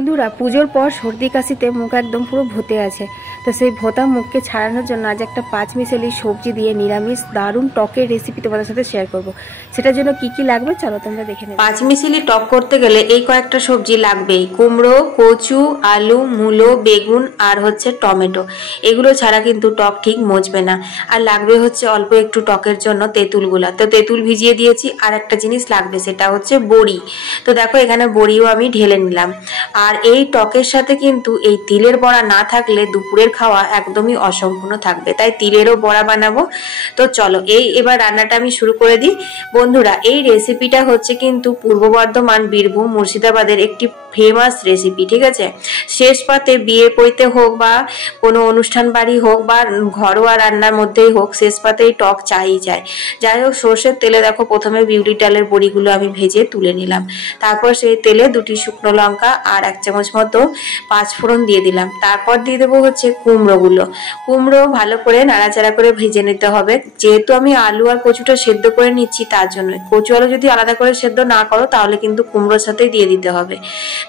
বন্ধুরা, পুজোর পর সর্দি কাশিতে মুখ একদম পুরো ভুতে আছে। তো সেই ভোতা মুখকে ছাড়ানোর জন্য আজ একটা পাঁচমিশালি সবজি দিয়ে নিরামিষ দারুণ টকের রেসিপি তোমাদের সাথে শেয়ার করব। সেটার জন্য কি কি লাগবে চলো তোমরা দেখে নেবে। পাঁচমিশালি টক করতে গেলে এই কয়েকটা সবজি লাগবেই। কুমড়ো, কচু, আলু, মূলো, বেগুন আর হচ্ছে টমেটো। এগুলো ছাড়া কিন্তু টক ঠিক মজবে না। আর লাগবে হচ্ছে অল্প একটু টকের জন্য তেঁতুলগুলা। তো তেঁতুল ভিজিয়ে দিয়েছি। আর একটা জিনিস লাগবে, সেটা হচ্ছে বড়ি। তো দেখো এখানে বড়িও আমি ঢেলে নিলাম। আর এই টকের সাথে কিন্তু এই তিলের বড়া না থাকলে দুপুরের খাওয়া একদমই অসম্পূর্ণ থাকবে, তাই তিলেরও বড়া বানাবো। তো চলো এবার রান্নাটা আমি শুরু করে দিই। বন্ধুরা, এই রেসিপিটা হচ্ছে কিন্তু পূর্ব বর্ধমান, বীরভূম, মুর্শিদাবাদের একটি ফেমাস রেসিপি, ঠিক আছে। শেষ পাতে বিয়ে পৈতে হোক বা কোনো অনুষ্ঠান বাড়ি হোক বা ঘরোয়া রান্নার মধ্যেই হোক, শেষ পাতেই টক চাই যায়। যাই হোক, সর্ষের তেলে দেখো প্রথমে বিউলি ডালের বড়িগুলো আমি ভেজে তুলে নিলাম। তারপর সেই তেলে 2টি শুকনো লঙ্কা আর 1 চামচ মতো পাঁচফোড়ন দিয়ে দিলাম। তারপর দিয়ে দেবো হচ্ছে কুমড়োগুলো। কুমড়ো ভালো করে নাড়াচাড়া করে ভেজে নিতে হবে। যেহেতু আমি আলু আর কচুটা সেদ্ধ করে নিচ্ছি, তার জন্য কচু আলু যদি আলাদা করে সেদ্ধ না করো তাহলে কিন্তু কুমড়োর সাথে দিয়ে দিতে হবে।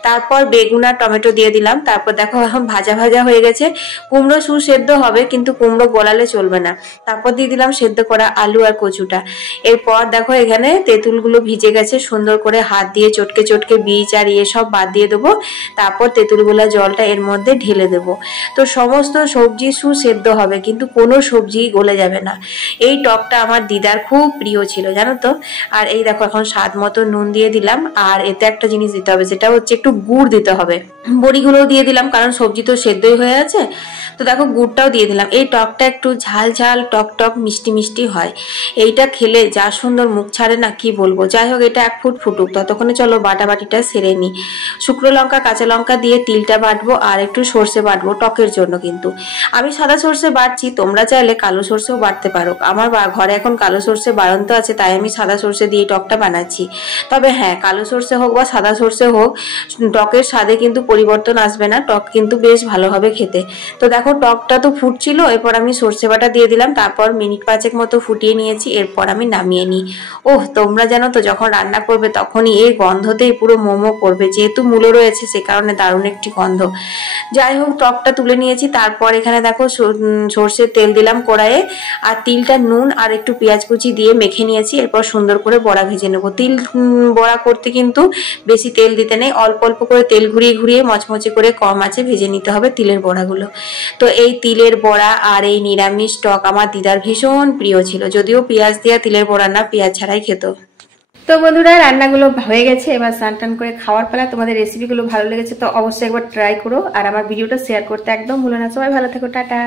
তারপর বেগুন আর টমেটো দিয়ে দিলাম। তারপর দেখো এখন ভাজা ভাজা হয়ে গেছে। কুমড়ো সুসেদ্ধ হবে, কিন্তু কুমড়ো গলালে চলবে না। তারপর দিয়ে দিলাম সেদ্ধ করা আলু আর কচুটা। এরপর দেখো এখানে তেঁতুলগুলো ভিজে গেছে, সুন্দর করে হাত দিয়ে চটকে চটকে বীজ আর সব বাদ দিয়ে দেবো। তারপর তেঁতুলগুলা জলটা এর মধ্যে ঢেলে দেবো। তো সমস্ত সবজি সুসেদ্ধ হবে, কিন্তু কোনো সবজি গলে যাবে না। এই টকটা আমার দিদার খুব প্রিয় ছিল, জানো তো। আর এই দেখো এখন স্বাদ মতো নুন দিয়ে দিলাম। আর এতে একটা জিনিস দিতে হবে, সেটা হচ্ছে একটু গুড় দিতে হবে। বড়িগুলোও দিয়ে দিলাম, কারণ সবজি তো সেদ্ধই হয়ে আছে। তো দেখো গুড়টাও দিয়ে দিলাম। এই টকটা একটু ঝাল ঝাল টক টক মিষ্টি মিষ্টি হয়। এইটা খেলে যা সুন্দর মুখ ছাড়ে না, কি বলবো। যাই হোক, এটা 1 ফুট ফুটুক, ততক্ষণে চলো বাটাবাটিটা সেরে নিই। শুকনো লঙ্কা, কাঁচা লঙ্কা দিয়ে তিলটা বাটবো আর একটু সর্ষে বাটবো টকের জন্য। কিন্তু আমি সাদা সর্ষে বাটছি, তোমরা চাইলে কালো সর্ষেও বাটতে পারো। আমার ঘরে এখন কালো সর্ষে বাড়ন্ত আছে, তাই আমি সাদা সর্ষে দিয়ে টকটা বানাচ্ছি। তবে হ্যাঁ, কালো সর্ষে হোক বা সাদা সর্ষে হোক, টকের স্বাদে কিন্তু পরিবর্তন আসবে না। টক কিন্তু বেশ ভালো হবে খেতে। তো দেখো টকটা তো ফুটছিল, এরপর আমি সর্ষে বাটা দিয়ে দিলাম। তারপর মিনিট 5 মতো ফুটিয়ে নিয়েছি। এরপর আমি নামিয়ে নিই। ওহ, তোমরা জানো তো, যখন রান্না করবে তখনই এই গন্ধতেই পুরো মোমো করবে। যেহেতু মূলো রয়েছে, সে কারণে দারুণ একটি গন্ধ। যাই হোক, টকটা তুলে নিয়েছি। তারপর এখানে দেখো সর্ষের তেল দিলাম কড়াইয়ে। আর তিলটা নুন আর একটু পেঁয়াজ কুচি দিয়ে মেখে নিয়েছি। এরপর সুন্দর করে বড়া ভেজে নেবো। তিল বড়া করতে কিন্তু বেশি তেল দিতে নেই, অল্প অল্প করে তেল ঘুরিয়ে ঘুরিয়ে মচমচে করে কম আঁচে ভেজে নিতে হবে তিলের বড়াগুলো। তো এই তিলের বড়া আর এই নিরামিষ টক আমার দিদার ভীষণ প্রিয় ছিল। যদিও পেঁয়াজ দেওয়া তিলের বড়া না, পেঁয়াজ ছাড়াই খেত। তো বন্ধুরা, রান্নাগুলো হয়ে গেছে, এবার স্নান টান করে খাওয়ার পালা। তোমাদের রেসিপিগুলো ভালো লেগেছে তো অবশ্যই একবার ট্রাই করো। আর আমার ভিডিওটা শেয়ার করতে একদম ভুলো না। সবাই ভালো থেকো, টাটা।